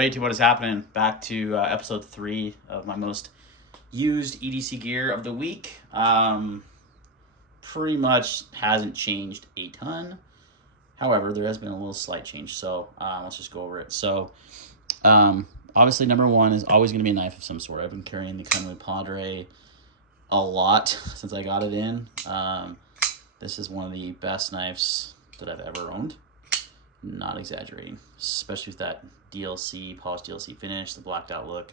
Right to what is happening. Back to episode 3 of my most used EDC gear of the week. Pretty much hasn't changed a ton. However, there has been a little slight change, so let's just go over it. So, obviously, number one is always going to be a knife of some sort. I've been carrying the Knipex Padre a lot since I got it in. This is one of the best knives that I've ever owned. Not exaggerating, especially with that DLC, polished DLC finish, the blacked out look.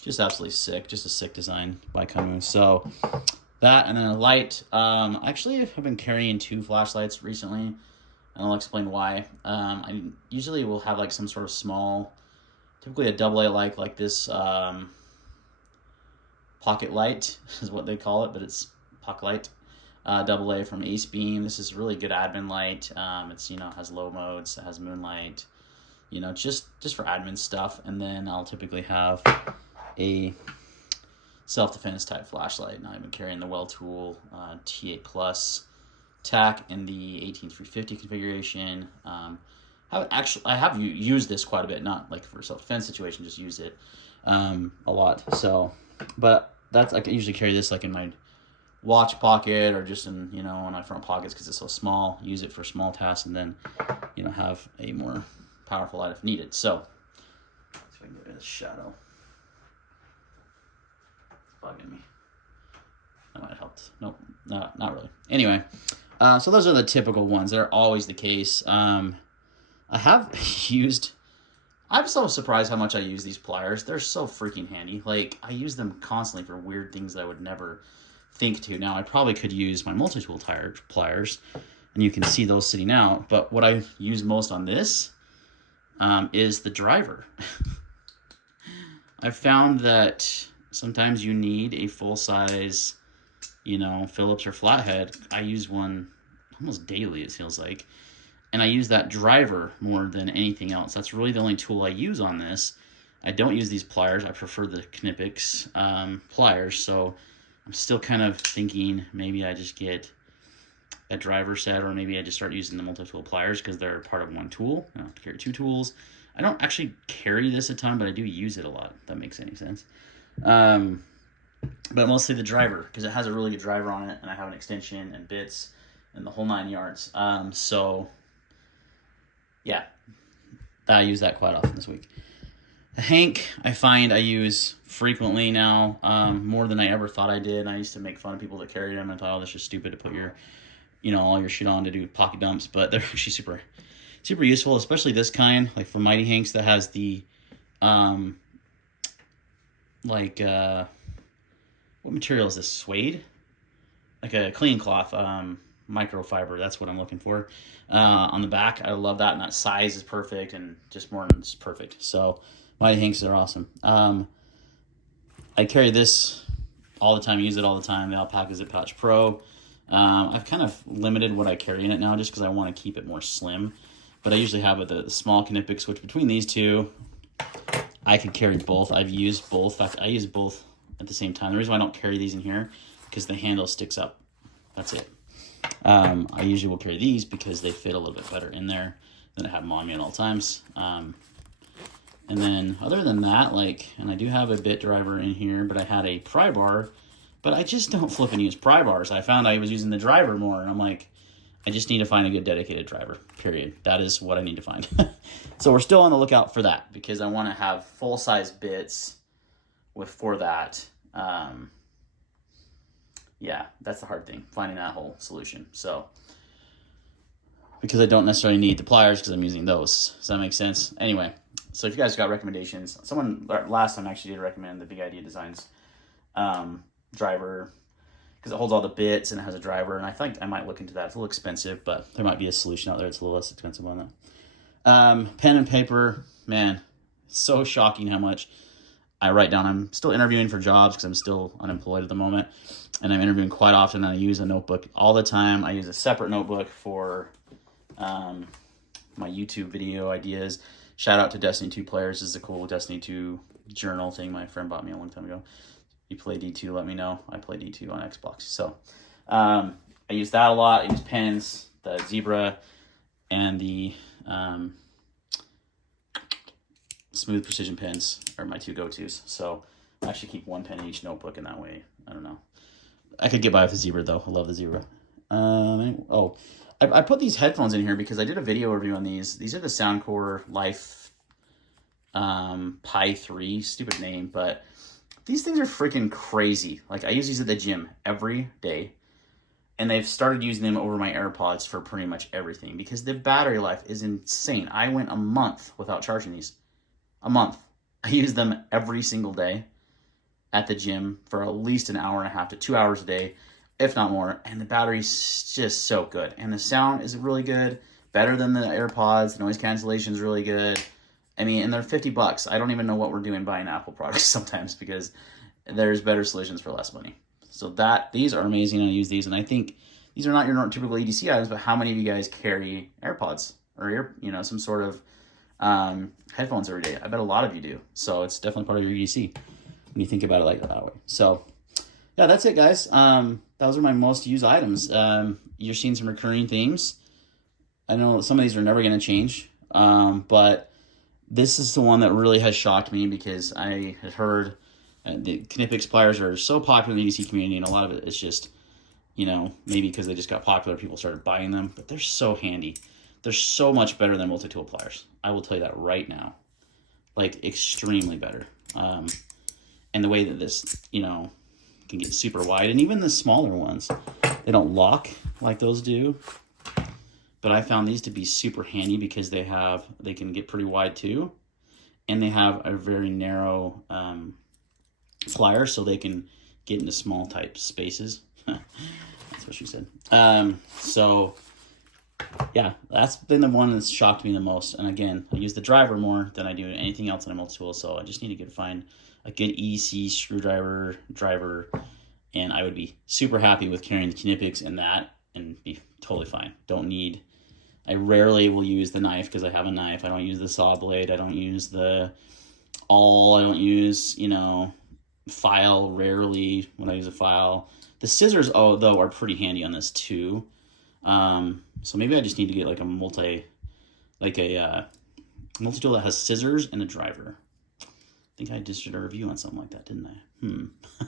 Just absolutely sick. Just a sick design by Knipex. So that, and then a light. Actually, I've been carrying 2 flashlights recently, and I'll explain why. I usually will have like some sort of small, typically a AA like this pocket light is what they call it, but it's pocket light. AA from Acebeam. This is really good admin light. It's, has low modes, it has moonlight, just for admin stuff. And then I'll typically have a self-defense type flashlight. Now I've been carrying the Weltool T8 Plus Tac in the 18350 configuration. I have used this quite a bit, not like for a self-defense situation, just use it a lot. So, but that's, I can usually carry this like in my watch pocket or just in, in my front pockets because it's so small. Use it for small tasks and then, have a more powerful light if needed. So, let's see if I can get rid of this shadow. It's bugging me. That might have helped. Nope, no, not really. Anyway, so those are the typical ones. They're always the case. I'm so surprised how much I use these pliers. They're so freaking handy. Like, I use them constantly for weird things that I would never think to. Now, I probably could use my multi-tool pliers, and you can see those sitting out, but what I use most on this is the driver. I've found that sometimes you need a full-size, Phillips or flathead. I use one almost daily, it feels like, and I use that driver more than anything else. That's really the only tool I use on this. I don't use these pliers. I prefer the Knipex pliers, so I'm still kind of thinking maybe I just get a driver set, or maybe I just start using the multi-tool pliers because they're part of one tool. I don't have to carry 2 tools. I don't actually carry this a ton, but I do use it a lot, if that makes any sense. But mostly the driver, because it has a really good driver on it, and I have an extension and bits and the whole 9 yards. So, yeah, I use that quite often this week. The Hank, I find I use frequently now, more than I ever thought I did. I used to make fun of people that carried them. I thought, oh, that's just stupid to put your, all your shit on to do pocket dumps. But they're actually super, super useful, especially this kind, like for Mighty Hanks that has the, what material is this? Suede? Like a clean cloth, microfiber. That's what I'm looking for. On the back, I love that, and that size is perfect, and just more than it's perfect. So Mighty Hanks are awesome. I carry this all the time, use it all the time, the Alpaka Zip Pouch Pro. I've kind of limited what I carry in it now just because I want to keep it more slim. But I usually have the small Knipex, which between these two, I could carry both. I've used both. In fact, I use both at the same time. The reason why I don't carry these in here because the handle sticks up. That's it. I usually will carry these because they fit a little bit better in there than I have them on me at all times. And then other than that, and I do have a bit driver in here, but I had a pry bar, but I just don't flip and use pry bars. I found I was using the driver more, and I'm like, I just need to find a good dedicated driver, period. That is what I need to find. So we're still on the lookout for that because I want to have full-size bits for that. Yeah, that's the hard thing, finding that whole solution. So, because I don't necessarily need the pliers because I'm using those. Does that make sense? Anyway, so if you guys got recommendations, someone last time actually did recommend the Big Idea Designs driver because it holds all the bits and it has a driver, and I think I might look into that. It's a little expensive, but there might be a solution out there that's a little less expensive on that. Pen and paper, man, it's so shocking how much I write down. I'm still interviewing for jobs because I'm still unemployed at the moment, and I'm interviewing quite often, and I use a notebook all the time. I use a separate notebook for my YouTube video ideas. Shout out to Destiny 2 Players. This is a cool Destiny 2 journal thing my friend bought me a long time ago. If you play D2, let me know. I play D2 on Xbox. So I use that a lot. I use pens, the Zebra, and the smooth precision pens are my 2 go-tos. So I actually keep 1 pen in each notebook in that way. I don't know. I could get by with the Zebra though. I love the Zebra. I put these headphones in here because I did a video review on these. These are the Soundcore Life Pi 3. Stupid name, but these things are freaking crazy. Like, I use these at the gym every day. And they've started using them over my AirPods for pretty much everything because the battery life is insane. I went a month without charging these. A month. I use them every single day at the gym for at least an hour and a half to 2 hours a day, if not more. And the battery's just so good. And the sound is really good. Better than the AirPods. The noise cancellation is really good. I mean, and they're $50. I don't even know what we're doing buying Apple products sometimes because there's better solutions for less money. So these are amazing. I use these, and I think these are not your typical EDC items, but how many of you guys carry AirPods or some sort of headphones every day? I bet a lot of you do. So it's definitely part of your EDC when you think about it like that way. So yeah, that's it, guys. Those are my most used items. You're seeing some recurring themes. I know some of these are never going to change, but this is the one that really has shocked me because I had heard the Knipex Pliers are so popular in the EDC community, and a lot of it is just, maybe because they just got popular, people started buying them, but they're so handy. They're so much better than multi-tool pliers. I will tell you that right now. Like, extremely better. And the way that this, can get super wide, and even the smaller ones, they don't lock like those do. But I found these to be super handy because they can get pretty wide too, and they have a very narrow plier, so they can get into small type spaces. That's what she said. So yeah, that's been the one that's shocked me the most. And again, I use the driver more than I do anything else in a multi-tool, so I just need to find a good EDC screwdriver driver, and I would be super happy with carrying the Knipex in that and be totally fine. I rarely will use the knife because I have a knife. I don't use the saw blade. I don't use I don't use, file rarely when I use a file. The scissors, though, are pretty handy on this too. So maybe I just need to get like a multi-tool that has scissors and a driver. I think I just did a review on something like that, didn't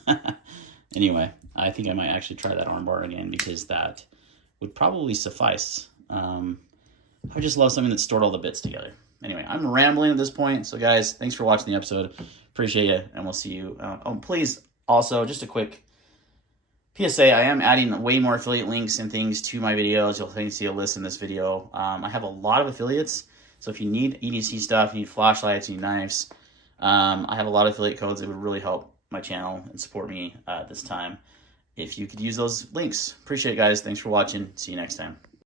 I? Anyway, I think I might actually try that armbar again because that would probably suffice. I just love something that stored all the bits together. Anyway, I'm rambling at this point. So guys, thanks for watching the episode. Appreciate it, and we'll see you. Please, also, just a quick PSA, I am adding way more affiliate links and things to my videos. You'll see a list in this video. I have a lot of affiliates, so if you need EDC stuff, you need flashlights, you need knives, I have a lot of affiliate codes that would really help my channel and support me at this time. If you could use those links. Appreciate it, guys. Thanks for watching. See you next time.